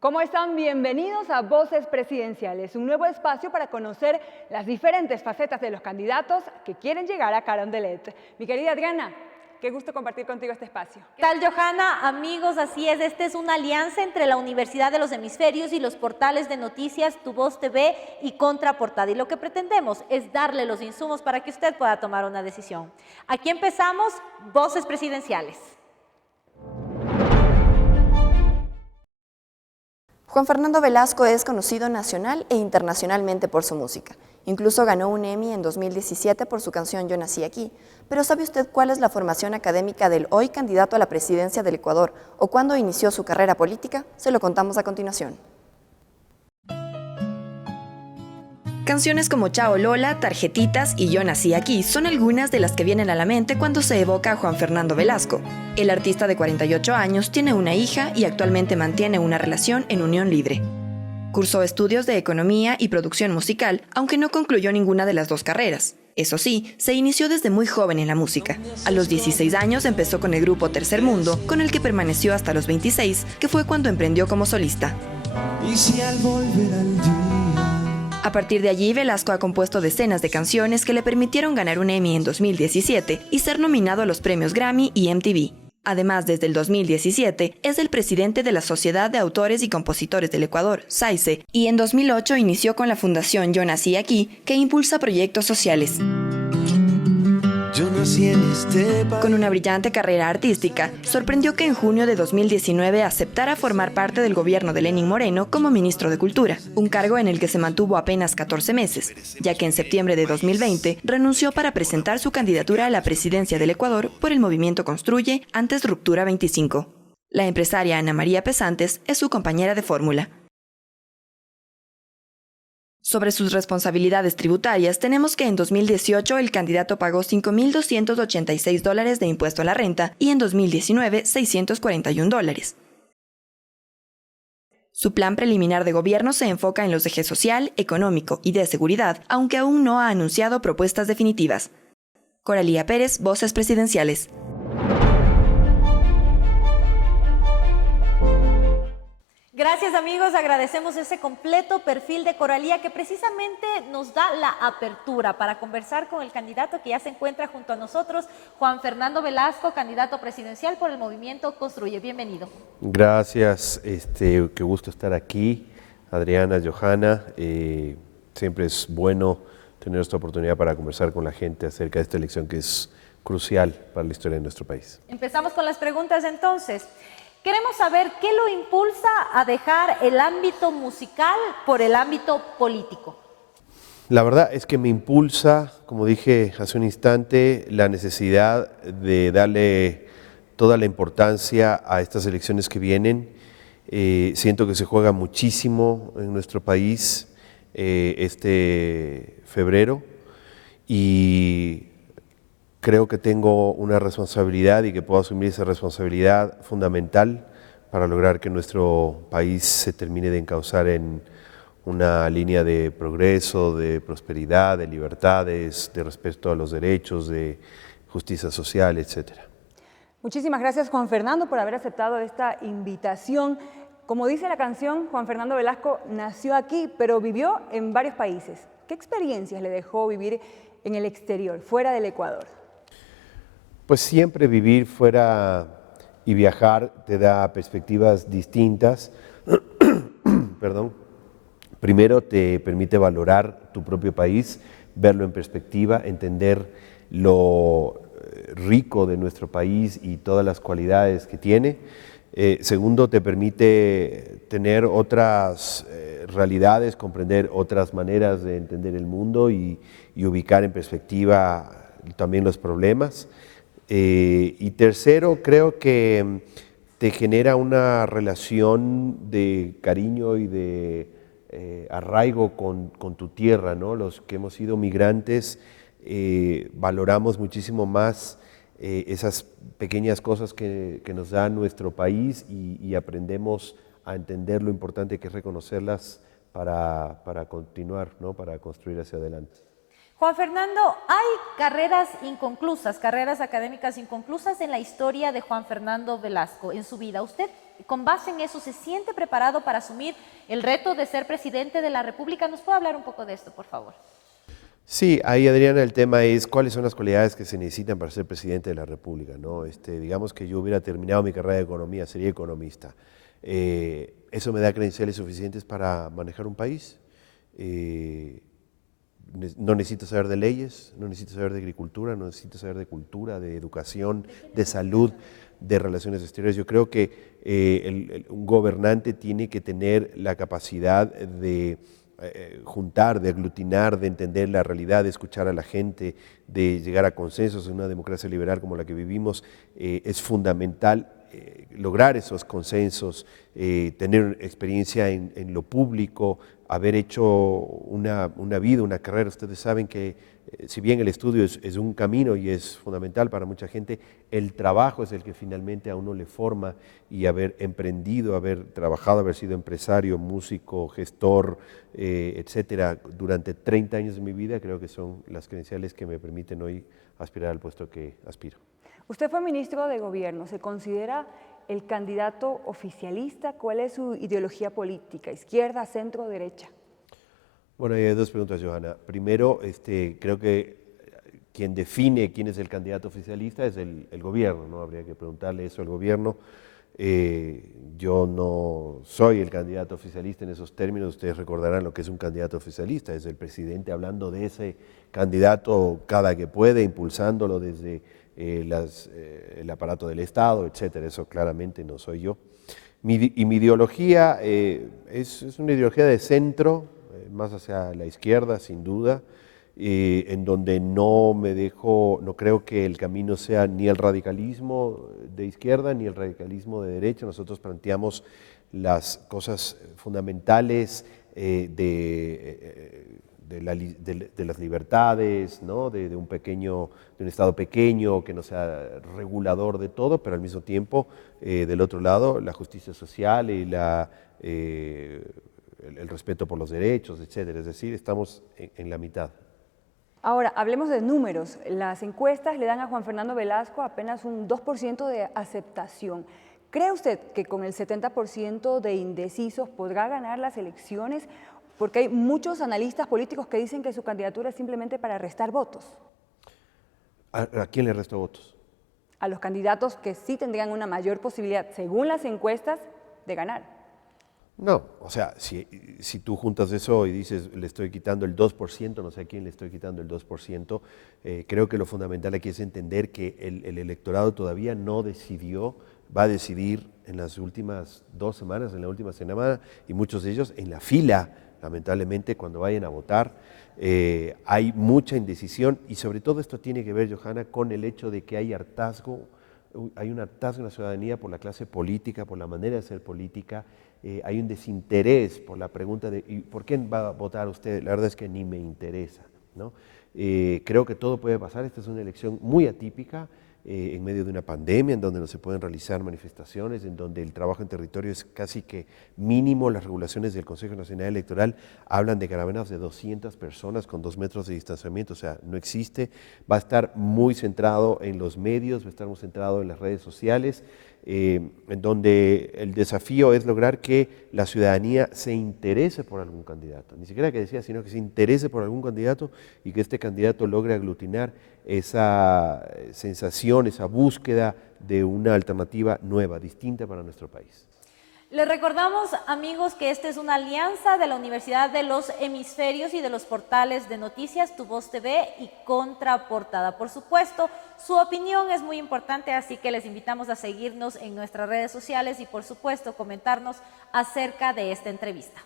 ¿Cómo están? Bienvenidos a Voces Presidenciales, un nuevo espacio para conocer las diferentes facetas de los candidatos que quieren llegar a Carondelet. Mi querida Adriana, qué gusto compartir contigo este espacio. ¿Qué tal, Johanna? Amigos, así es, esta es una alianza entre la Universidad de los Hemisferios y los portales de noticias Tu Voz TV y Contraportada. Y lo que pretendemos es darle los insumos para que usted pueda tomar una decisión. Aquí empezamos, Voces Presidenciales. Juan Fernando Velasco es conocido nacional e internacionalmente por su música. Incluso ganó un Emmy en 2017 por su canción Yo nací aquí. Pero ¿sabe usted cuál es la formación académica del hoy candidato a la presidencia del Ecuador o cuándo inició su carrera política? Se lo contamos a continuación. Canciones como Chao Lola, Tarjetitas y Yo nací aquí son algunas de las que vienen a la mente cuando se evoca a Juan Fernando Velasco. El artista de 48 años tiene una hija y actualmente mantiene una relación en unión libre. Cursó estudios de economía y producción musical, aunque no concluyó ninguna de las dos carreras. Eso sí, se inició desde muy joven en la música. A los 16 años empezó con el grupo Tercer Mundo, con el que permaneció hasta los 26, que fue cuando emprendió como solista. Y si al volver al día. A partir de allí, Velasco ha compuesto decenas de canciones que le permitieron ganar un Emmy en 2017 y ser nominado a los premios Grammy y MTV. Además, desde el 2017, es el presidente de la Sociedad de Autores y Compositores del Ecuador, SAICE, y en 2008 inició con la fundación Yo nací aquí, que impulsa proyectos sociales. Yo nací en este país. Con una brillante carrera artística, sorprendió que en junio de 2019 aceptara formar parte del gobierno de Lenín Moreno como ministro de Cultura, un cargo en el que se mantuvo apenas 14 meses, ya que en septiembre de 2020 renunció para presentar su candidatura a la presidencia del Ecuador por el movimiento Construye, antes Ruptura 25. La empresaria Ana María Pesantes es su compañera de fórmula. Sobre sus responsabilidades tributarias, tenemos que en 2018 el candidato pagó $5.286 de impuesto a la renta y en 2019 $641. Su plan preliminar de gobierno se enfoca en los ejes social, económico y de seguridad, aunque aún no ha anunciado propuestas definitivas. Coralía Pérez, Voces Presidenciales. Gracias, amigos, agradecemos ese completo perfil de Coralía que precisamente nos da la apertura para conversar con el candidato que ya se encuentra junto a nosotros, Juan Fernando Velasco, candidato presidencial por el movimiento Construye. Bienvenido. Gracias, qué gusto estar aquí, Adriana, Johanna. Siempre es bueno tener esta oportunidad para conversar con la gente acerca de esta elección que es crucial para la historia de nuestro país. Empezamos con las preguntas entonces. Queremos saber qué lo impulsa a dejar el ámbito musical por el ámbito político. La verdad es que me impulsa, como dije hace un instante, la necesidad de darle toda la importancia a estas elecciones que vienen. Siento que se juega muchísimo en nuestro país este febrero y creo que tengo una responsabilidad y que puedo asumir esa responsabilidad fundamental para lograr que nuestro país se termine de encauzar en una línea de progreso, de prosperidad, de libertades, de respeto a los derechos, de justicia social, etcétera. Muchísimas gracias, Juan Fernando, por haber aceptado esta invitación. Como dice la canción, Juan Fernando Velasco nació aquí, pero vivió en varios países. ¿Qué experiencias le dejó vivir en el exterior, fuera del Ecuador? Pues siempre vivir fuera y viajar te da perspectivas distintas. Perdón. Primero te permite valorar tu propio país, verlo en perspectiva, entender lo rico de nuestro país y todas las cualidades que tiene. Segundo, te permite tener otras realidades, comprender otras maneras de entender el mundo y ubicar en perspectiva también los problemas. Y tercero, creo que te genera una relación de cariño y de arraigo con tu tierra, ¿no? Los que hemos sido migrantes valoramos muchísimo más esas pequeñas cosas que nos da nuestro país y aprendemos a entender lo importante que es reconocerlas para continuar, ¿no? Para construir hacia adelante. Juan Fernando, hay carreras inconclusas, carreras académicas inconclusas en la historia de Juan Fernando Velasco, en su vida. ¿Usted Con base en eso, ¿se siente preparado para asumir el reto de ser presidente de la República? ¿Nos puede hablar un poco de esto, por favor? Sí, ahí Adriana, el tema es cuáles son las cualidades que se necesitan para ser presidente de la República, ¿no? Digamos que yo hubiera terminado mi carrera de economía, sería economista. ¿Eso me da credenciales suficientes para manejar un país? No necesito saber de leyes, no necesito saber de agricultura, no necesito saber de cultura, de educación, de salud, de relaciones exteriores. Yo creo que un gobernante tiene que tener la capacidad de juntar, de aglutinar, de entender la realidad, de escuchar a la gente, de llegar a consensos en una democracia liberal como la que vivimos. Es fundamental lograr esos consensos, tener experiencia en lo público, haber hecho una vida, una carrera. Ustedes saben que si bien el estudio es un camino y es fundamental para mucha gente, el trabajo es el que finalmente a uno le forma, y haber emprendido, haber trabajado, haber sido empresario, músico, gestor, etcétera, durante 30 años de mi vida, creo que son las credenciales que me permiten hoy aspirar al puesto que aspiro. Usted fue ministro de Gobierno, ¿se considera el candidato oficialista? ¿Cuál es su ideología política? ¿Izquierda, centro, derecha? Bueno, hay dos preguntas, Johanna. Primero, creo que quien define quién es el candidato oficialista es el gobierno, ¿no? Habría que preguntarle eso al gobierno. Yo no soy el candidato oficialista en esos términos. Ustedes recordarán lo que es un candidato oficialista: es el presidente hablando de ese candidato cada que puede, impulsándolo desde el aparato del Estado, etcétera. Eso claramente no soy yo. Mi ideología es una ideología de centro, más hacia la izquierda, sin duda, en donde no creo que el camino sea ni el radicalismo de izquierda ni el radicalismo de derecha. Nosotros planteamos las cosas fundamentales de las libertades, ¿no? de un Estado pequeño que no sea regulador de todo, pero al mismo tiempo, del otro lado, la justicia social y el respeto por los derechos, etcétera. Es decir, estamos en la mitad. Ahora, hablemos de números. Las encuestas le dan a Juan Fernando Velasco apenas un 2% de aceptación. ¿Cree usted que con el 70% de indecisos podrá ganar las elecciones? Porque hay muchos analistas políticos que dicen que su candidatura es simplemente para restar votos. ¿A quién le restó votos? A los candidatos que sí tendrían una mayor posibilidad, según las encuestas, de ganar. No, o sea, si tú juntas eso y dices, le estoy quitando el 2%, no sé a quién le estoy quitando el 2%, creo que lo fundamental aquí es entender que el electorado todavía no decidió, va a decidir en las últimas 2 semanas, en la última semana, y muchos de ellos en la fila, lamentablemente, cuando vayan a votar. Hay mucha indecisión, y sobre todo esto tiene que ver, Johanna, con el hecho de que hay un hartazgo en la ciudadanía por la clase política, por la manera de hacer política. Hay un desinterés por la pregunta de ¿y por quién va a votar usted? La verdad es que ni me interesa, ¿no? Creo que todo puede pasar. Esta es una elección muy atípica, en medio de una pandemia, en donde no se pueden realizar manifestaciones, en donde el trabajo en territorio es casi que mínimo. Las regulaciones del Consejo Nacional Electoral hablan de caravanas de 200 personas con 2 metros de distanciamiento, o sea, no existe. Va a estar muy centrado en los medios, va a estar muy centrado en las redes sociales, en donde el desafío es lograr que la ciudadanía se interese por algún candidato, ni siquiera que decía, sino que se interese por algún candidato, y que este candidato logre aglutinar esa sensación, esa búsqueda de una alternativa nueva, distinta para nuestro país. Les recordamos, amigos, que esta es una alianza de la Universidad de los Hemisferios y de los portales de noticias Tu Voz TV y Contraportada. Por supuesto, su opinión es muy importante, así que les invitamos a seguirnos en nuestras redes sociales y, por supuesto, comentarnos acerca de esta entrevista.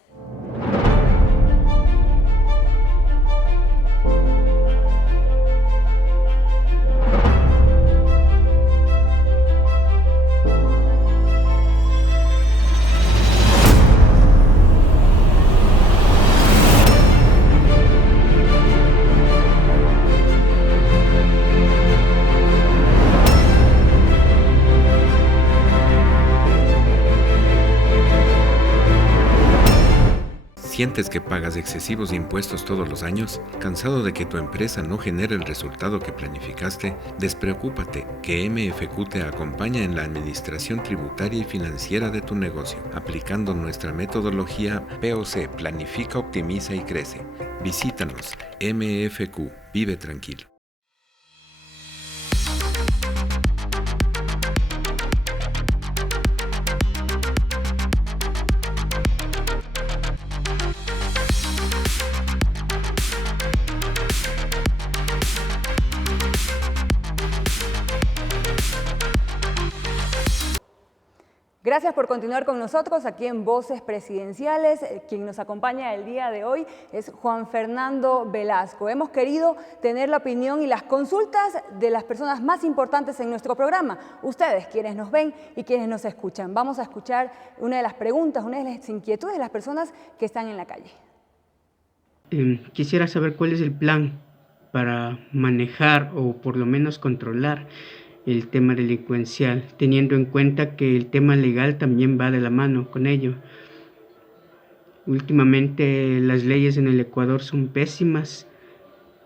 ¿Sientes que pagas excesivos impuestos todos los años? ¿Cansado de que tu empresa no genere el resultado que planificaste? Despreocúpate, que MFQ te acompaña en la administración tributaria y financiera de tu negocio, aplicando nuestra metodología POC, Planifica, Optimiza y Crece. Visítanos, MFQ, vive tranquilo. Gracias por continuar con nosotros aquí en Voces Presidenciales. Quien nos acompaña el día de hoy es Juan Fernando Velasco. Hemos querido tener la opinión y las consultas de las personas más importantes en nuestro programa. Ustedes, quienes nos ven y quienes nos escuchan. Vamos a escuchar una de las preguntas, una de las inquietudes de las personas que están en la calle. Quisiera saber cuál es el plan para manejar o por lo menos controlar el tema delincuencial, teniendo en cuenta que el tema legal también va de la mano con ello. Últimamente las leyes en el Ecuador son pésimas,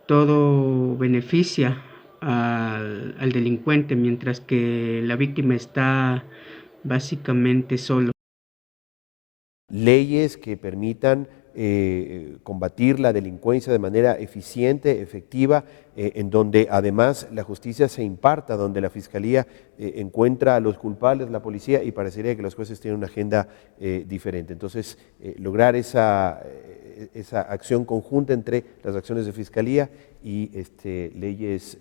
todo beneficia al delincuente, mientras que la víctima está básicamente solo. Leyes que permitan combatir la delincuencia de manera eficiente, efectiva, en donde además la justicia se imparta, donde la Fiscalía encuentra a los culpables, la policía, y parecería que los jueces tienen una agenda diferente. Entonces, lograr esa acción conjunta entre las acciones de Fiscalía y leyes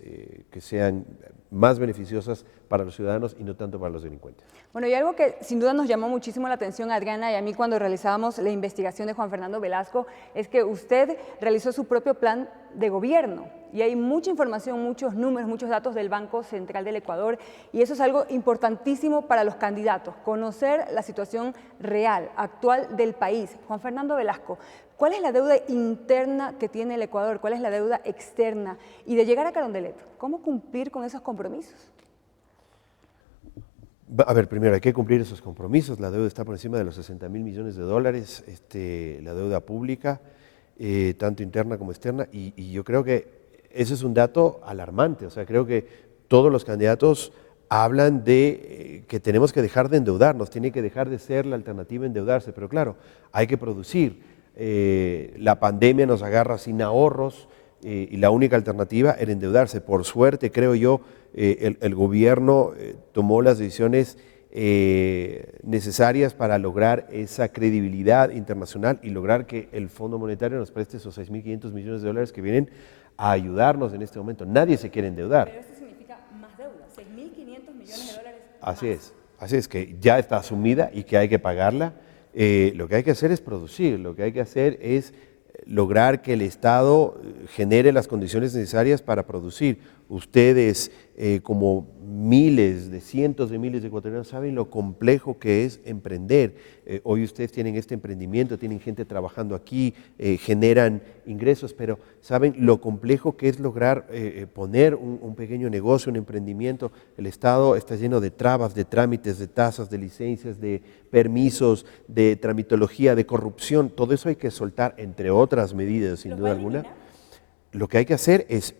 que sean más beneficiosas para los ciudadanos y no tanto para los delincuentes. Bueno, y algo que sin duda nos llamó muchísimo la atención a Adriana y a mí cuando realizábamos la investigación de Juan Fernando Velasco es que usted realizó su propio plan de gobierno y hay mucha información, muchos números, muchos datos del Banco Central del Ecuador y eso es algo importantísimo para los candidatos, conocer la situación real, actual del país. Juan Fernando Velasco, ¿cuál es la deuda interna que tiene el Ecuador? ¿Cuál es la deuda externa? Y de llegar a Carondelet, ¿cómo cumplir con esos compromisos? A ver, primero hay que cumplir esos compromisos. La deuda está por encima de los 60.000 millones de dólares, la deuda pública, tanto interna como externa, y yo creo que ese es un dato alarmante. O sea, creo que todos los candidatos hablan de que tenemos que dejar de endeudarnos, tiene que dejar de ser la alternativa endeudarse, pero claro, hay que producir. La pandemia nos agarra sin ahorros y la única alternativa era endeudarse. Por suerte, creo yo, el gobierno tomó las decisiones necesarias para lograr esa credibilidad internacional y lograr que el Fondo Monetario nos preste esos 6.500 millones de dólares que vienen a ayudarnos en este momento. Nadie se quiere endeudar. Pero esto significa más deuda, 6.500 millones de dólares. Así es que ya está asumida y que hay que pagarla. Lo que hay que hacer es producir, lo que hay que hacer es lograr que el Estado genere las condiciones necesarias para producir. Ustedes, como miles, de cientos de miles de ecuatorianos, saben lo complejo que es emprender. Hoy ustedes tienen este emprendimiento, tienen gente trabajando aquí, generan ingresos, pero saben lo complejo que es lograr poner un pequeño negocio, un emprendimiento. El Estado está lleno de trabas, de trámites, de tasas, de licencias, de permisos, de tramitología, de corrupción. Todo eso hay que soltar, entre otras medidas, sin duda alguna. Lo que hay que hacer es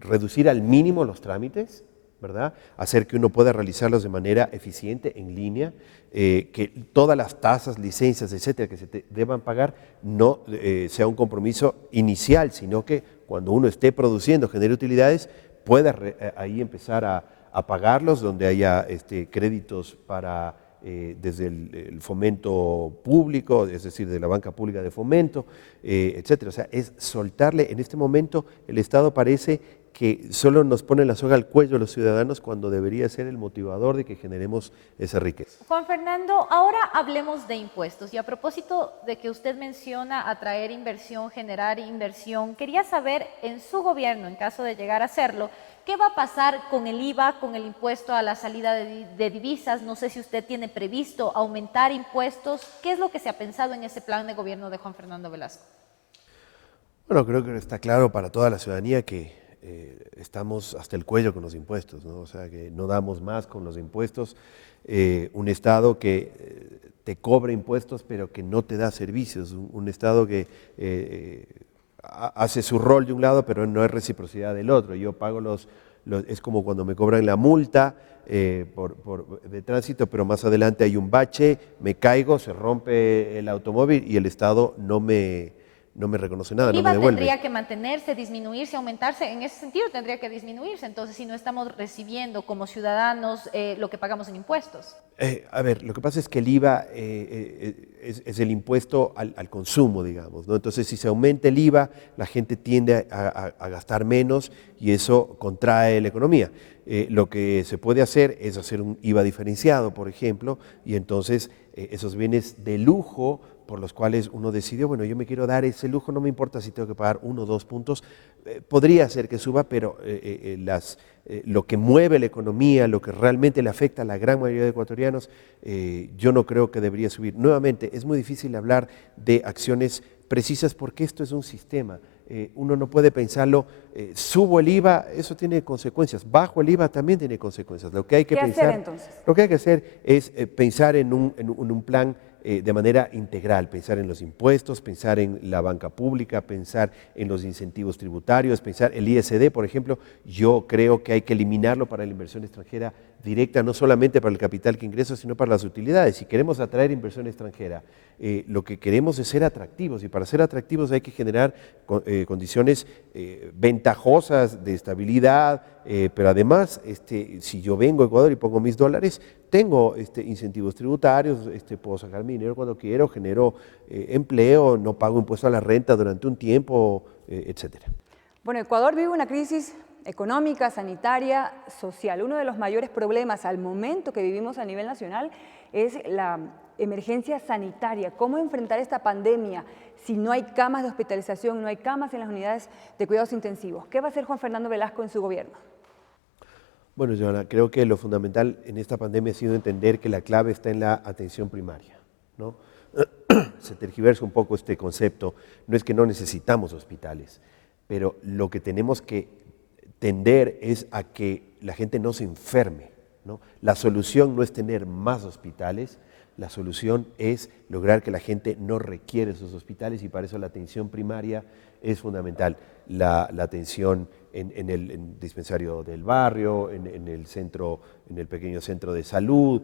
reducir al mínimo los trámites, ¿verdad? Hacer que uno pueda realizarlos de manera eficiente, en línea, que todas las tasas, licencias, etcétera, que se deban pagar, no sea un compromiso inicial, sino que cuando uno esté produciendo, genere utilidades, pueda ahí empezar a pagarlos, donde haya créditos para desde el fomento público, es decir, de la banca pública de fomento, etcétera. O sea, es soltarle. En este momento el Estado parece que solo nos pone la soga al cuello a los ciudadanos cuando debería ser el motivador de que generemos esa riqueza. Juan Fernando, ahora hablemos de impuestos y a propósito de que usted menciona atraer inversión, generar inversión, quería saber en su gobierno, en caso de llegar a hacerlo, ¿qué va a pasar con el IVA, con el impuesto a la salida de divisas? No sé si usted tiene previsto aumentar impuestos. ¿Qué es lo que se ha pensado en ese plan de gobierno de Juan Fernando Velasco? Bueno, creo que está claro para toda la ciudadanía que estamos hasta el cuello con los impuestos, ¿no? O sea, que no damos más con los impuestos. Un Estado que te cobra impuestos pero que no te da servicios, un Estado que hace su rol de un lado pero no hay reciprocidad del otro. Yo pago es como cuando me cobran la multa de tránsito, pero más adelante hay un bache, me caigo, se rompe el automóvil y el Estado no me reconoce nada, El no me IVA devuelve. tendría que mantenerse, disminuirse, aumentarse. En ese sentido tendría que disminuirse. Entonces, si no estamos recibiendo como ciudadanos lo que pagamos en impuestos. A ver, lo que pasa es que el IVA es el impuesto al consumo, digamos, ¿no? Entonces, si se aumenta el IVA, la gente tiende a gastar menos y eso contrae la economía. Lo que se puede hacer es hacer un IVA diferenciado, por ejemplo, y entonces esos bienes de lujo por los cuales uno decidió, bueno, yo me quiero dar ese lujo, no me importa si tengo que pagar 1 o 2 puntos, podría ser que suba, pero lo que mueve la economía, lo que realmente le afecta a la gran mayoría de ecuatorianos, yo no creo que debería subir. Nuevamente, es muy difícil hablar de acciones precisas porque esto es un sistema. Uno no puede pensarlo, subo el IVA, eso tiene consecuencias, bajo el IVA también tiene consecuencias. Lo que hay que ¿Qué pensar, hacer entonces? Lo que hay que hacer es pensar en un plan de manera integral, pensar en los impuestos, pensar en la banca pública, pensar en los incentivos tributarios, pensar el ISD, por ejemplo, yo creo que hay que eliminarlo para la inversión extranjera directa, no solamente para el capital que ingresa, sino para las utilidades. Si queremos atraer inversión extranjera, lo que queremos es ser atractivos y para ser atractivos hay que generar condiciones ventajosas de estabilidad, pero además, si yo vengo a Ecuador y pongo mis dólares, tengo incentivos tributarios, puedo sacar mi dinero cuando quiero, genero empleo, no pago impuesto a la renta durante un tiempo, etcétera. Bueno, Ecuador vive una crisis económica, sanitaria, social. Uno de los mayores problemas al momento que vivimos a nivel nacional es la emergencia sanitaria. ¿Cómo enfrentar esta pandemia si no hay camas de hospitalización, no hay camas en las unidades de cuidados intensivos? ¿Qué va a hacer Juan Fernando Velasco en su gobierno? Bueno, Joana, creo que lo fundamental en esta pandemia ha sido entender que la clave está en la atención primaria, ¿no? Se tergiversa un poco este concepto. No es que no necesitamos hospitales, pero lo que tenemos que tender es a que la gente no se enferme, ¿no? La solución no es tener más hospitales, la solución es lograr que la gente no requiere esos hospitales y para eso la atención primaria es fundamental. La atención en el dispensario del barrio, en el centro, en el pequeño centro de salud,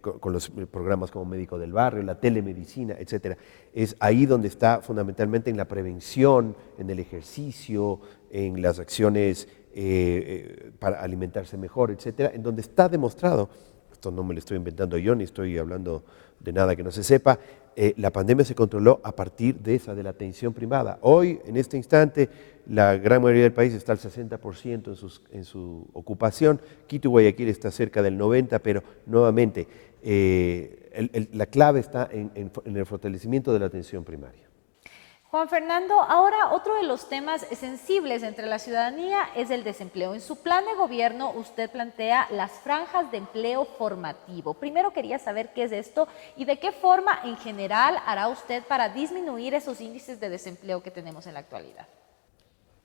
con los programas como Médico del Barrio, la telemedicina, etcétera. Es ahí donde está fundamentalmente en la prevención, en el ejercicio, en las acciones para alimentarse mejor, etcétera, en donde está demostrado, esto no me lo estoy inventando yo, ni estoy hablando de nada que no se sepa, la pandemia se controló a partir de la atención privada. Hoy, en este instante, la gran mayoría del país está al 60% en su ocupación. Quito y Guayaquil está cerca del 90%, pero nuevamente la clave está en el fortalecimiento de la atención primaria. Juan Fernando, ahora otro de los temas sensibles entre la ciudadanía es el desempleo. En su plan de gobierno usted plantea las franjas de empleo formativo. Primero quería saber qué es esto y de qué forma en general hará usted para disminuir esos índices de desempleo que tenemos en la actualidad.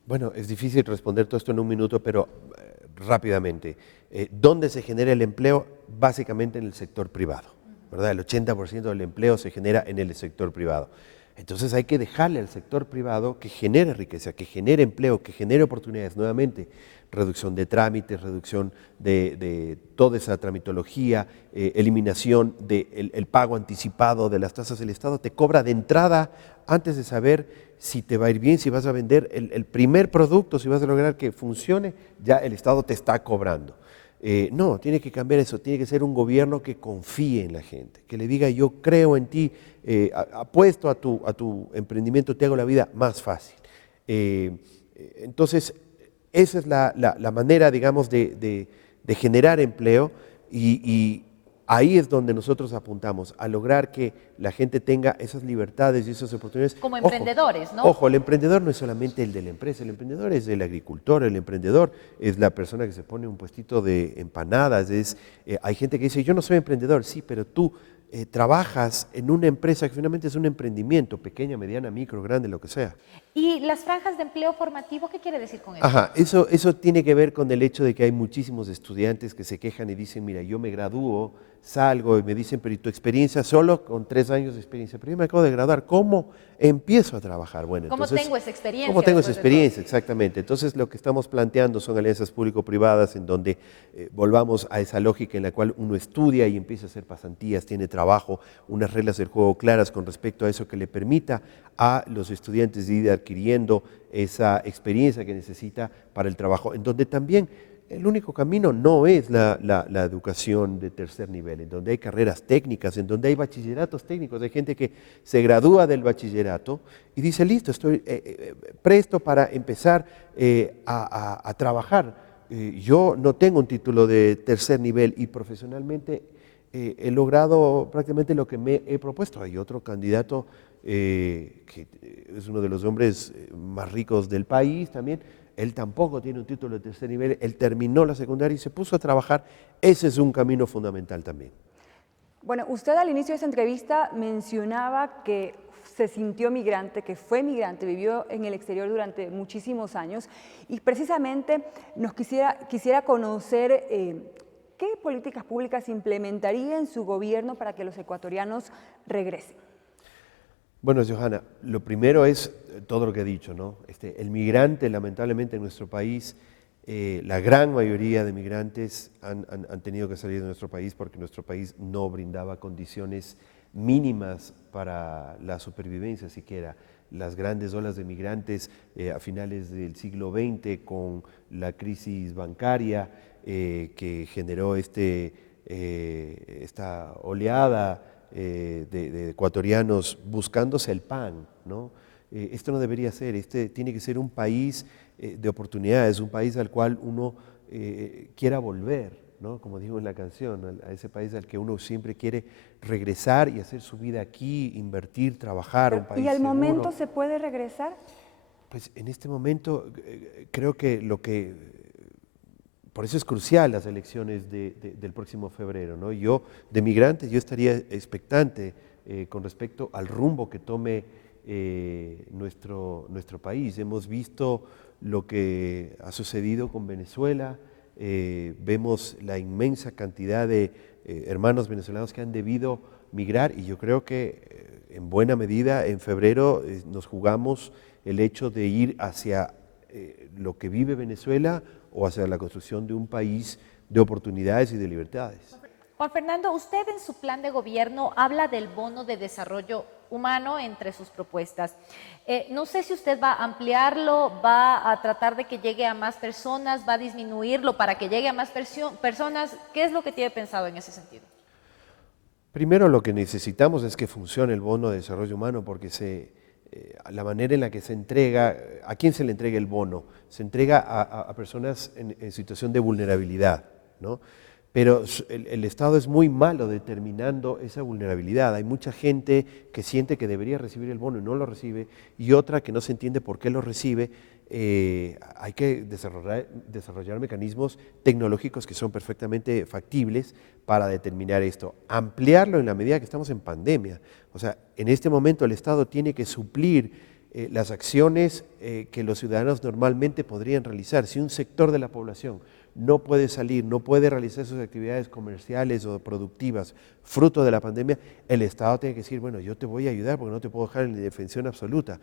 Bueno, es difícil responder todo esto en un minuto, pero rápidamente. ¿Dónde se genera el empleo? Básicamente en el sector privado, ¿verdad? El 80% del empleo se genera en el sector privado. Entonces hay que dejarle al sector privado que genere riqueza, que genere empleo, que genere oportunidades. Nuevamente, reducción de trámites, reducción de toda esa tramitología, eliminación del pago anticipado de las tasas del Estado. Te cobra de entrada antes de saber si te va a ir bien, si vas a vender el primer producto, si vas a lograr que funcione, ya el Estado te está cobrando. No, tiene que cambiar eso, tiene que ser un gobierno que confíe en la gente, que le diga yo creo en ti, apuesto a tu emprendimiento, te hago la vida más fácil. Entonces, esa es la manera, digamos, de generar empleo y ahí es donde nosotros apuntamos, a lograr que la gente tenga esas libertades y esas oportunidades. Como emprendedores, ¿no? Ojo, el emprendedor no es solamente el de la empresa, el emprendedor es el agricultor, el emprendedor es la persona que se pone un puestito de empanadas. Hay gente que dice, yo no soy emprendedor, sí, pero tú trabajas en una empresa que finalmente es un emprendimiento, pequeña, mediana, micro, grande, lo que sea. ¿Y las franjas de empleo formativo qué quiere decir con eso? Ajá, eso tiene que ver con el hecho de que hay muchísimos estudiantes que se quejan y dicen, mira, yo me gradúo salgo y me dicen, pero ¿y tu experiencia? Solo con 3 años de experiencia, pero yo me acabo de graduar, ¿cómo empiezo a trabajar? Bueno, ¿Cómo entonces, tengo esa experiencia? ¿cómo tengo esa después de todo? experiencia? Exactamente. Entonces, lo que estamos planteando son alianzas público-privadas en donde volvamos a esa lógica en la cual uno estudia y empieza a hacer pasantías, tiene trabajo, unas reglas del juego claras con respecto a eso que le permita a los estudiantes de ir adquiriendo esa experiencia que necesita para el trabajo, en donde también el único camino no es la educación de tercer nivel, en donde hay carreras técnicas, en donde hay bachilleratos técnicos, hay gente que se gradúa del bachillerato y dice, listo, estoy presto para empezar a trabajar. Yo no tengo un título de tercer nivel y profesionalmente he logrado prácticamente lo que me he propuesto. Hay otro candidato que es uno de los hombres más ricos del país también. Él tampoco tiene un título de tercer nivel, él terminó la secundaria y se puso a trabajar. Ese es un camino fundamental también. Bueno, usted al inicio de esa entrevista mencionaba que se sintió migrante, que fue migrante, vivió en el exterior durante muchísimos años y precisamente nos quisiera conocer qué políticas públicas implementaría en su gobierno para que los ecuatorianos regresen. Bueno, Johanna, lo primero es todo lo que he dicho, ¿no? El migrante, lamentablemente en nuestro país, la gran mayoría de migrantes han tenido que salir de nuestro país porque nuestro país no brindaba condiciones mínimas para la supervivencia siquiera. Las grandes olas de migrantes a finales del siglo XX con la crisis bancaria que generó esta oleada de ecuatorianos buscándose el pan, ¿no? Esto no debería ser, tiene que ser un país de oportunidades, un país al cual uno quiera volver, ¿no? Como digo en la canción, a ese país al que uno siempre quiere regresar y hacer su vida aquí, invertir, trabajar, un país ¿Y al seguro. momento se puede regresar? Pues en este momento creo que por eso es crucial las elecciones del próximo febrero, ¿no? Yo, de migrante, yo estaría expectante con respecto al rumbo que tome nuestro país. Hemos visto lo que ha sucedido con Venezuela, vemos la inmensa cantidad de hermanos venezolanos que han debido migrar y yo creo que en buena medida en febrero nos jugamos el hecho de ir hacia lo que vive Venezuela o hacia la construcción de un país de oportunidades y de libertades. Juan Fernando, usted en su plan de gobierno habla del bono de desarrollo humano entre sus propuestas. No sé si usted va a ampliarlo, va a tratar de que llegue a más personas, va a disminuirlo para que llegue a más personas. ¿Qué es lo que tiene pensado en ese sentido? Primero lo que necesitamos es que funcione el bono de desarrollo humano porque la manera en la que se entrega, ¿a quién se le entrega el bono? Se entrega a personas en situación de vulnerabilidad, ¿no? Pero el Estado es muy malo determinando esa vulnerabilidad. Hay mucha gente que siente que debería recibir el bono y no lo recibe, y otra que no se entiende por qué lo recibe. Hay que desarrollar mecanismos tecnológicos que son perfectamente factibles para determinar esto. Ampliarlo en la medida que estamos en pandemia. O sea, en este momento el Estado tiene que suplir las acciones que los ciudadanos normalmente podrían realizar. Si un sector de la población no puede salir, no puede realizar sus actividades comerciales o productivas fruto de la pandemia, el Estado tiene que decir, bueno, yo te voy a ayudar porque no te puedo dejar en indefensión absoluta.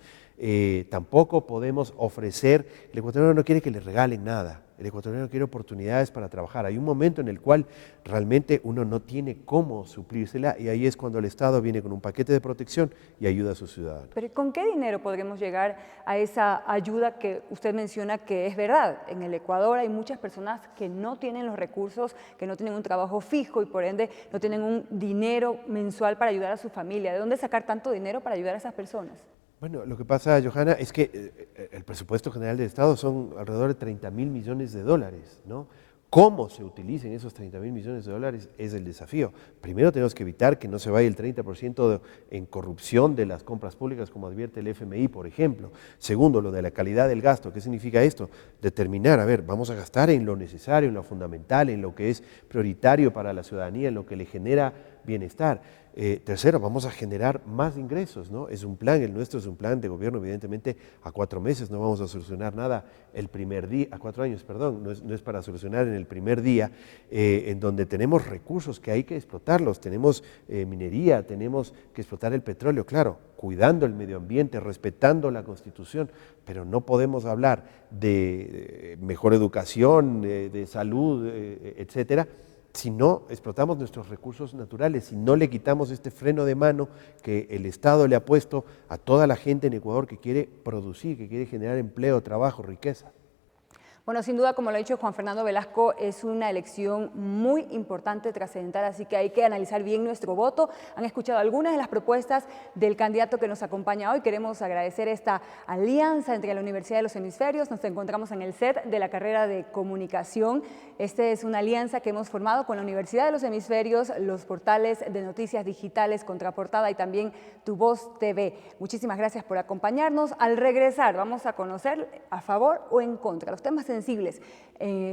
Tampoco podemos ofrecer, el ecuatoriano no quiere que le regalen nada, el ecuatoriano quiere oportunidades para trabajar. Hay un momento en el cual realmente uno no tiene cómo suplírsela y ahí es cuando el Estado viene con un paquete de protección y ayuda a sus ciudadanos. Pero ¿con qué dinero podremos llegar a esa ayuda que usted menciona que es verdad? En el Ecuador hay muchas personas que no tienen los recursos, que no tienen un trabajo fijo y por ende no tienen un dinero mensual para ayudar a su familia. ¿De dónde sacar tanto dinero para ayudar a esas personas? Bueno, lo que pasa, Johanna, es que el presupuesto general del Estado son alrededor de 30.000 millones de dólares, ¿no? Cómo se utilicen esos 30.000 millones de dólares es el desafío. Primero tenemos que evitar que no se vaya el 30% en corrupción de las compras públicas, como advierte el FMI, por ejemplo. Segundo, lo de la calidad del gasto. ¿Qué significa esto? Determinar, a ver, vamos a gastar en lo necesario, en lo fundamental, en lo que es prioritario para la ciudadanía, en lo que le genera bienestar. Tercero, vamos a generar más ingresos, ¿no? Es un plan, el nuestro es un plan de gobierno, evidentemente a 4 meses no vamos a solucionar nada el primer día, a 4 años, perdón, no es para solucionar en el primer día, en donde tenemos recursos que hay que explotarlos, tenemos minería, tenemos que explotar el petróleo, claro, cuidando el medio ambiente, respetando la Constitución, pero no podemos hablar de mejor educación, de salud, etcétera, si no explotamos nuestros recursos naturales, si no le quitamos este freno de mano que el Estado le ha puesto a toda la gente en Ecuador que quiere producir, que quiere generar empleo, trabajo, riqueza. Bueno, sin duda, como lo ha dicho Juan Fernando Velasco, es una elección muy importante, trascendental, así que hay que analizar bien nuestro voto. Han escuchado algunas de las propuestas del candidato que nos acompaña hoy. Queremos agradecer esta alianza entre la Universidad de los Hemisferios. Nos encontramos en el set de la carrera de Comunicación. Esta es una alianza que hemos formado con la Universidad de los Hemisferios, los portales de noticias digitales Contraportada y también Tu Voz TV. Muchísimas gracias por acompañarnos. Al regresar vamos a conocer a favor o en contra los temas sensibles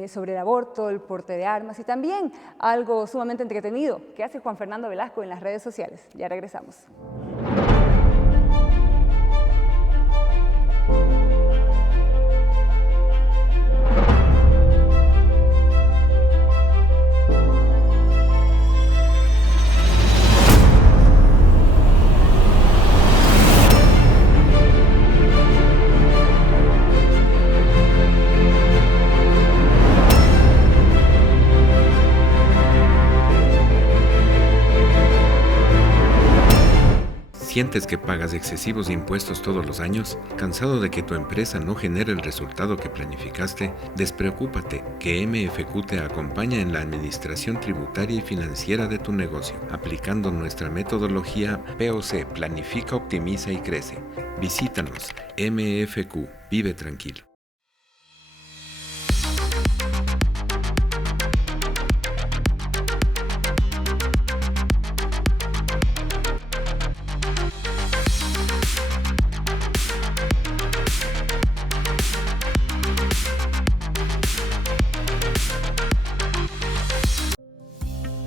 sobre el aborto, el porte de armas y también algo sumamente entretenido que hace Juan Fernando Velasco en las redes sociales. Ya regresamos. ¿Sientes que pagas excesivos impuestos todos los años? ¿Cansado de que tu empresa no genere el resultado que planificaste? Despreocúpate, que MFQ te acompaña en la administración tributaria y financiera de tu negocio, aplicando nuestra metodología POC, Planifica, Optimiza y Crece. Visítanos, MFQ, vive tranquilo.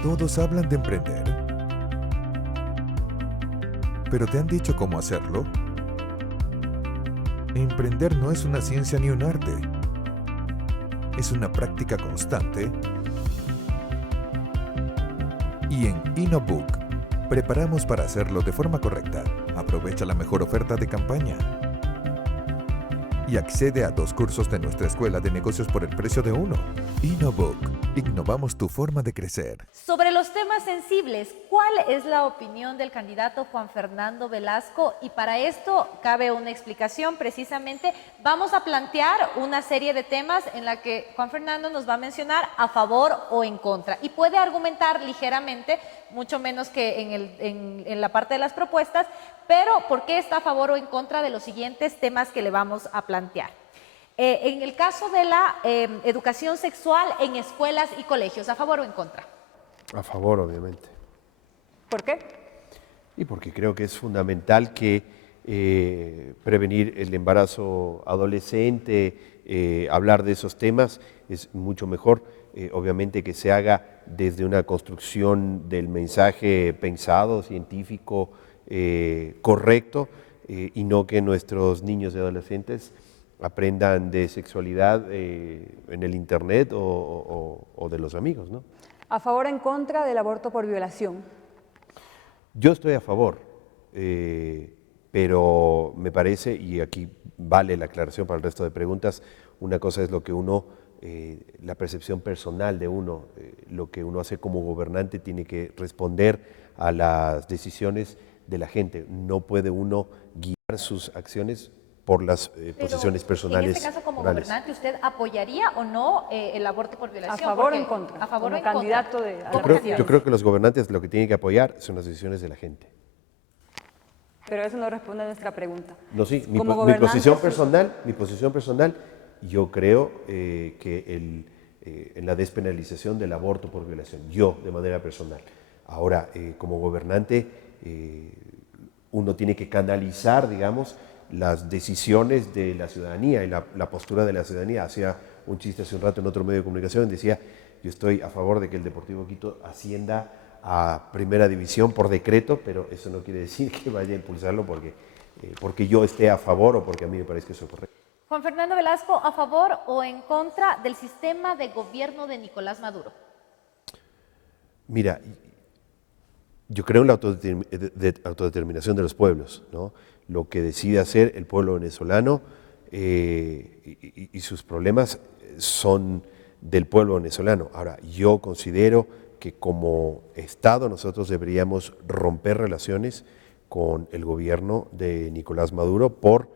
Todos hablan de emprender. ¿Pero te han dicho cómo hacerlo? Emprender no es una ciencia ni un arte. Es una práctica constante. Y en InnoBook preparamos para hacerlo de forma correcta. Aprovecha la mejor oferta de campaña. Y accede a 2 cursos de nuestra escuela de negocios por el precio de 1. InnoBook. Innovamos tu forma de crecer. Sobre los temas sensibles, ¿cuál es la opinión del candidato Juan Fernando Velasco? Y para esto cabe una explicación. Precisamente vamos a plantear una serie de temas en la que Juan Fernando nos va a mencionar a favor o en contra. Y puede argumentar ligeramente, mucho menos que en la parte de las propuestas, pero ¿por qué está a favor o en contra de los siguientes temas que le vamos a plantear? En el caso de la educación sexual en escuelas y colegios, ¿a favor o en contra? A favor, obviamente. ¿Por qué? Y porque creo que es fundamental que prevenir el embarazo adolescente, hablar de esos temas, es mucho mejor, obviamente, que se haga desde una construcción del mensaje pensado, científico, correcto, y no que nuestros niños y adolescentes aprendan de sexualidad en el internet o de los amigos, ¿no? ¿A favor o en contra del aborto por violación? Yo estoy a favor, pero me parece, y aquí vale la aclaración para el resto de preguntas, una cosa es lo que uno, la percepción personal de uno, lo que uno hace como gobernante tiene que responder a las decisiones de la gente. No puede uno guiar sus acciones por las posiciones personales. En este caso, como gobernante, ¿usted apoyaría o no el aborto por violación? ¿A favor o en contra? ¿A favor o en candidato contra? de a la Yo presidencia. creo que los gobernantes lo que tienen que apoyar son las decisiones de la gente. Pero eso no responde a nuestra pregunta. No, sí, mi Como posición gobernantes, personal, yo creo que en la despenalización del aborto por violación, yo de manera personal. Ahora, como gobernante, uno tiene que canalizar, digamos, las decisiones de la ciudadanía y la postura de la ciudadanía. Hacía un chiste hace un rato en otro medio de comunicación, decía, yo estoy a favor de que el Deportivo Quito ascienda a primera división por decreto, pero eso no quiere decir que vaya a impulsarlo porque yo esté a favor o porque a mí me parezca eso correcto. Juan Fernando Velasco, ¿a favor o en contra del sistema de gobierno de Nicolás Maduro? Mira, yo creo en la autodeterminación de los pueblos, ¿no? Lo que decide hacer el pueblo venezolano y sus problemas son del pueblo venezolano. Ahora, yo considero que como Estado nosotros deberíamos romper relaciones con el gobierno de Nicolás Maduro por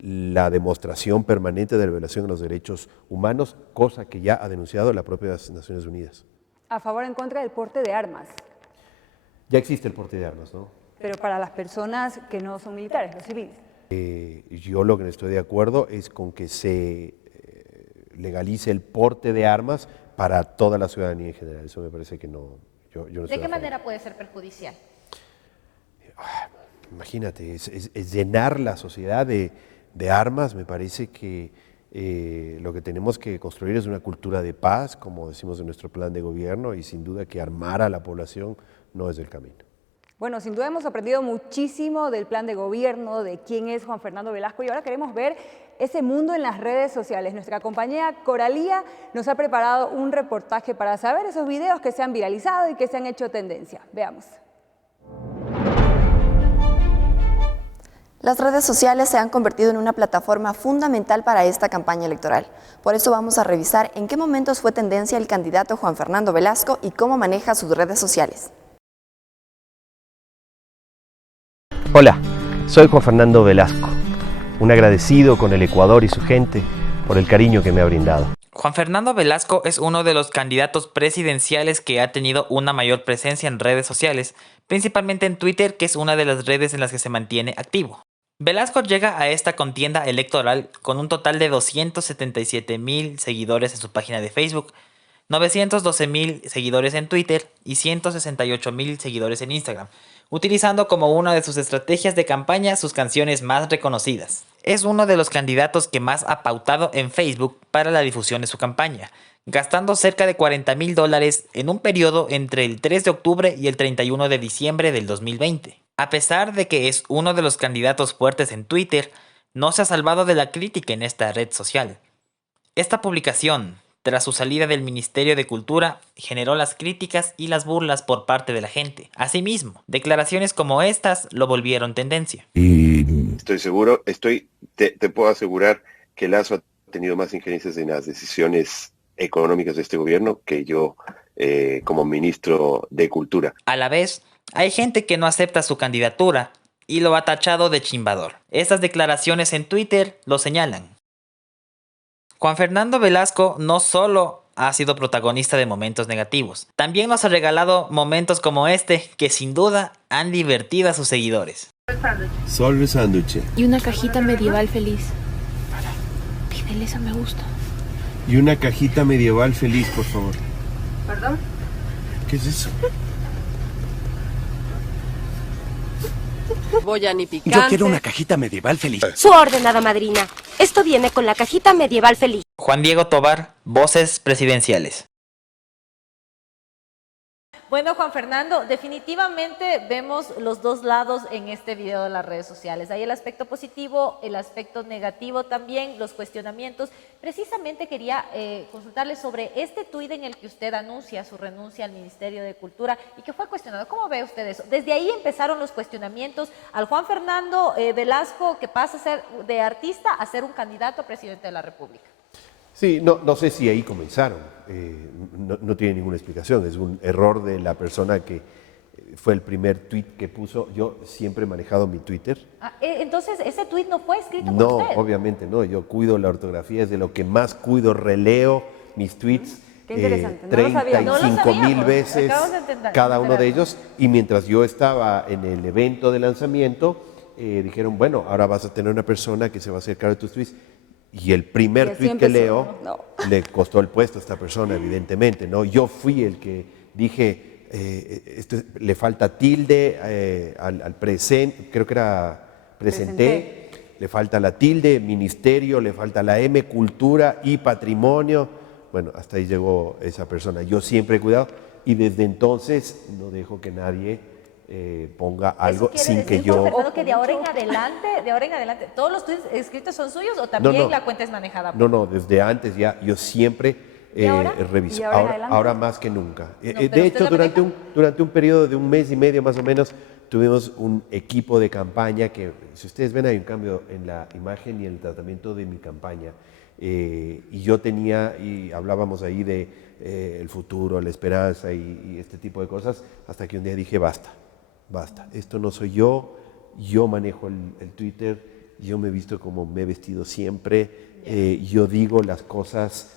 la demostración permanente de la violación de los derechos humanos, cosa que ya ha denunciado la propia Naciones Unidas. A favor o en contra del porte de armas, Ya existe el porte de armas, ¿no? pero para las personas que no son militares, los civiles. Yo lo que no estoy de acuerdo es con que se legalice el porte de armas para toda la ciudadanía en general. Eso me parece que no. Yo no estoy ¿De qué a favor. manera puede ser perjudicial? Imagínate, es llenar la sociedad de armas. Me parece que lo que tenemos que construir es una cultura de paz, como decimos en nuestro plan de gobierno, y sin duda que armar a la población no es el camino. Bueno, sin duda hemos aprendido muchísimo del plan de gobierno, de quién es Juan Fernando Velasco, y ahora queremos ver ese mundo en las redes sociales. Nuestra compañera Coralía nos ha preparado un reportaje para saber esos videos que se han viralizado y que se han hecho tendencia. Veamos. Las redes sociales se han convertido en una plataforma fundamental para esta campaña electoral. Por eso vamos a revisar en qué momentos fue tendencia el candidato Juan Fernando Velasco y cómo maneja sus redes sociales. Hola, soy Juan Fernando Velasco, un agradecido con el Ecuador y su gente por el cariño que me ha brindado. Juan Fernando Velasco es uno de los candidatos presidenciales que ha tenido una mayor presencia en redes sociales, principalmente en Twitter, que es una de las redes en las que se mantiene activo. Velasco llega a esta contienda electoral con un total de 277,000 seguidores en su página de Facebook, 912,000 seguidores en Twitter y 168,000 seguidores en Instagram, utilizando como una de sus estrategias de campaña sus canciones más reconocidas. Es uno de los candidatos que más ha pautado en Facebook para la difusión de su campaña, gastando cerca de $40,000 en un periodo entre el 3 de octubre y el 31 de diciembre del 2020. A pesar de que es uno de los candidatos fuertes en Twitter, no se ha salvado de la crítica en esta red social. Esta publicación, tras su salida del Ministerio de Cultura, generó las críticas y las burlas por parte de la gente. Asimismo, declaraciones como estas lo volvieron tendencia. Estoy seguro, te puedo asegurar que Lazo ha tenido más injerencias en las decisiones económicas de este gobierno que yo como ministro de Cultura. A la vez, hay gente que no acepta su candidatura y lo ha tachado de chimbador. Estas declaraciones en Twitter lo señalan. Juan Fernando Velasco no solo ha sido protagonista de momentos negativos, también nos ha regalado momentos como este que sin duda han divertido a sus seguidores. Solo el sándwich. Y una cajita medieval feliz. Pídele, eso me gusta. Y una cajita medieval feliz, por favor. ¿Perdón? ¿Qué es eso? Cebolla ni picante. Yo quiero una cajita medieval feliz. Su orden, hada madrina. Esto viene con la cajita medieval feliz. Juan Diego Tobar, Voces Presidenciales. Bueno, Juan Fernando, definitivamente vemos los dos lados en este video de las redes sociales. Hay el aspecto positivo, el aspecto negativo también, los cuestionamientos. Precisamente quería consultarle sobre este tuit en el que usted anuncia su renuncia al Ministerio de Cultura y que fue cuestionado. ¿Cómo ve usted eso? Desde ahí empezaron los cuestionamientos al Juan Fernando Velasco, que pasa a ser de artista a ser un candidato a presidente de la República. Sí, no sé si ahí comenzaron, no tiene ninguna explicación, es un error de la persona que fue el primer tuit que puso. Yo siempre he manejado mi Twitter. Entonces, ¿ese tuit no fue escrito por No, usted? obviamente no, yo cuido la ortografía, es de lo que más cuido, releo mis tweets. Qué interesante, 35,000 veces Acabamos de entender, cada uno de ellos, y mientras yo estaba en el evento de lanzamiento, dijeron, bueno, ahora vas a tener una persona que se va a hacer cargo de tus tweets. Y el primer tweet que leo le costó el puesto a esta persona, evidentemente, ¿no? Yo fui el que dije, le falta tilde al presente, creo que era presenté, le falta la tilde, ministerio, le falta la M, cultura y patrimonio. Bueno, hasta ahí llegó esa persona. Yo siempre he cuidado, y desde entonces no dejo que nadie ponga algo sin que yo... Fernando, que de ahora en adelante, ¿todos los tweets escritos son suyos o también la cuenta es manejada por... No, desde antes ya, yo siempre reviso, ahora más que nunca. De hecho, durante un periodo de un mes y medio más o menos, tuvimos un equipo de campaña que, si ustedes ven, hay un cambio en la imagen y en el tratamiento de mi campaña. Y yo tenía, y hablábamos ahí de el futuro, la esperanza y este tipo de cosas, hasta que un día dije, basta, esto no soy yo manejo el Twitter, yo me he visto como me he vestido siempre, yo digo las cosas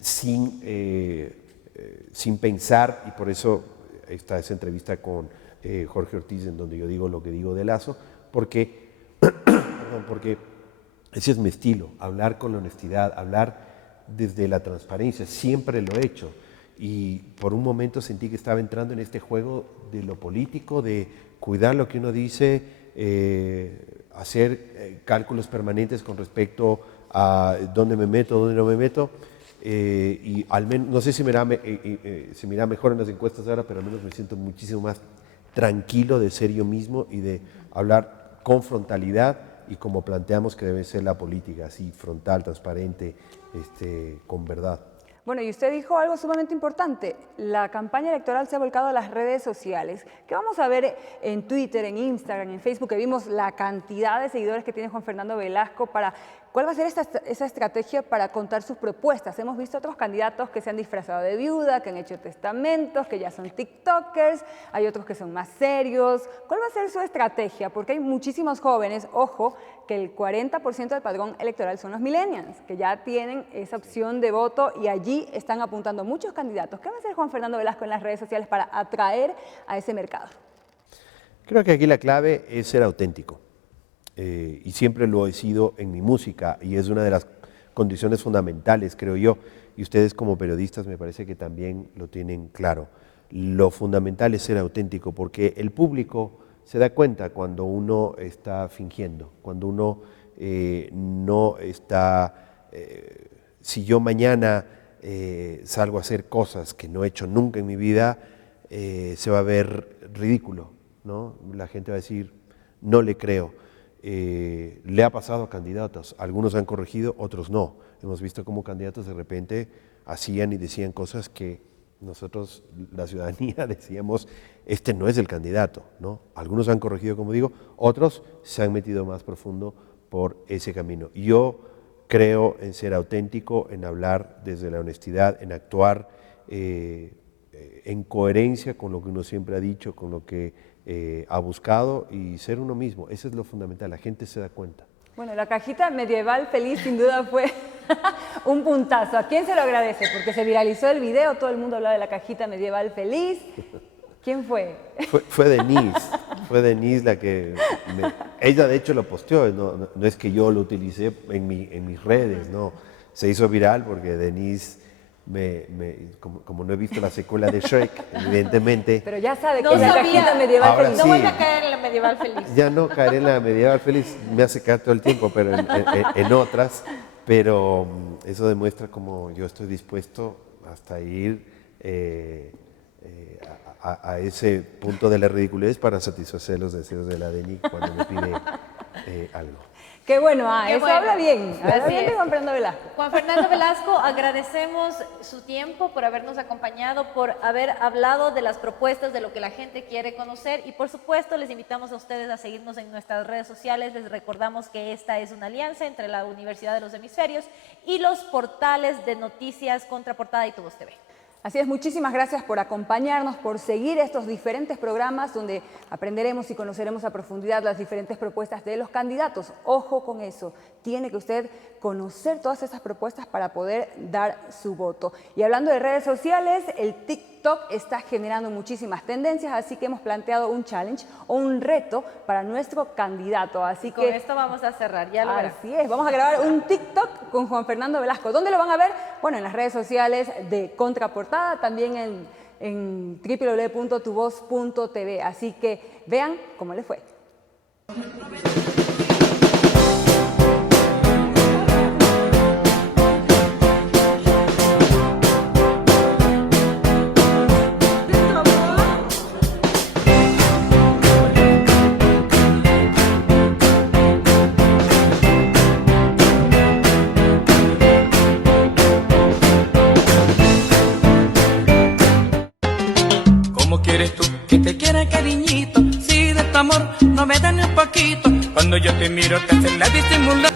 sin pensar, y por eso está esa entrevista con Jorge Ortiz, en donde yo digo lo que digo de Lazo, porque ese es mi estilo, hablar con la honestidad, hablar desde la transparencia, siempre lo he hecho. Y por un momento sentí que estaba entrando en este juego de lo político, de cuidar lo que uno dice, hacer cálculos permanentes con respecto a dónde me meto, dónde no me meto. Y al menos, no sé si me irá mejor en las encuestas ahora, pero al menos me siento muchísimo más tranquilo de ser yo mismo y de hablar con frontalidad y como planteamos que debe ser la política, así frontal, transparente, con verdad. Bueno, y usted dijo algo sumamente importante, la campaña electoral se ha volcado a las redes sociales. ¿Qué vamos a ver en Twitter, en Instagram, en Facebook? Que vimos la cantidad de seguidores que tiene Juan Fernando Velasco. ¿Cuál va a ser esa estrategia para contar sus propuestas? Hemos visto otros candidatos que se han disfrazado de viuda, que han hecho testamentos, que ya son tiktokers, hay otros que son más serios. ¿Cuál va a ser su estrategia? Porque hay muchísimos jóvenes, ojo, que el 40% del padrón electoral son los millennials, que ya tienen esa opción de voto y allí están apuntando muchos candidatos. ¿Qué va a hacer Juan Fernando Velasco en las redes sociales para atraer a ese mercado? Creo que aquí la clave es ser auténtico. Y siempre lo he sido en mi música y es una de las condiciones fundamentales, creo yo, y ustedes como periodistas me parece que también lo tienen claro. Lo fundamental es ser auténtico porque el público se da cuenta cuando uno está fingiendo, cuando uno no está... si yo mañana salgo a hacer cosas que no he hecho nunca en mi vida, se va a ver ridículo, ¿no? La gente va a decir, no le creo. Le ha pasado a candidatos, algunos han corregido, otros no. Hemos visto cómo candidatos de repente hacían y decían cosas que nosotros, la ciudadanía, decíamos, este no es el candidato, ¿no? Algunos han corregido, como digo, otros se han metido más profundo por ese camino. Yo creo en ser auténtico, en hablar desde la honestidad, en actuar en coherencia con lo que uno siempre ha dicho, con lo que ha buscado y ser uno mismo. Eso es lo fundamental, la gente se da cuenta. Bueno, la cajita medieval feliz sin duda fue un puntazo. ¿A quién se lo agradece? Porque se viralizó el video, todo el mundo hablaba de la cajita medieval feliz. ¿Quién fue? Fue Denise la que... ella de hecho lo posteó, no es que yo lo utilicé en mis redes, no. Se hizo viral porque Denise... como no he visto la secuela de Shrek, evidentemente... Pero ya sabe que la cajita medieval feliz... No vuelve a caer en la medieval feliz. Ya no caeré en la medieval feliz, me hace caer todo el tiempo, pero en otras. Pero eso demuestra cómo yo estoy dispuesto hasta ir a ese punto de la ridiculez para satisfacer los deseos de la Deni cuando me pide algo. Qué bueno, eso bueno. Habla bien de Juan Fernando Velasco. Juan Fernando Velasco, agradecemos su tiempo por habernos acompañado, por haber hablado de las propuestas, de lo que la gente quiere conocer y por supuesto les invitamos a ustedes a seguirnos en nuestras redes sociales. Les recordamos que esta es una alianza entre la Universidad de los Hemisferios y los portales de noticias Contraportada y Tu Voz TV. Así es, muchísimas gracias por acompañarnos, por seguir estos diferentes programas donde aprenderemos y conoceremos a profundidad las diferentes propuestas de los candidatos. Ojo con eso, tiene que usted conocer todas esas propuestas para poder dar su voto. Y hablando de redes sociales, el TikTok está generando muchísimas tendencias, así que hemos planteado un challenge o un reto para nuestro candidato. Así que con esto vamos a cerrar, ya lo verán. Así es, vamos a grabar un TikTok con Juan Fernando Velasco. ¿Dónde lo van a ver? Bueno, en las redes sociales de Contraportada, también en www.tuvoz.tv. Así que vean cómo le fue. dime cariñito, si de tu amor no me dan un poquito. Cuando yo te miro te hacen la disimula.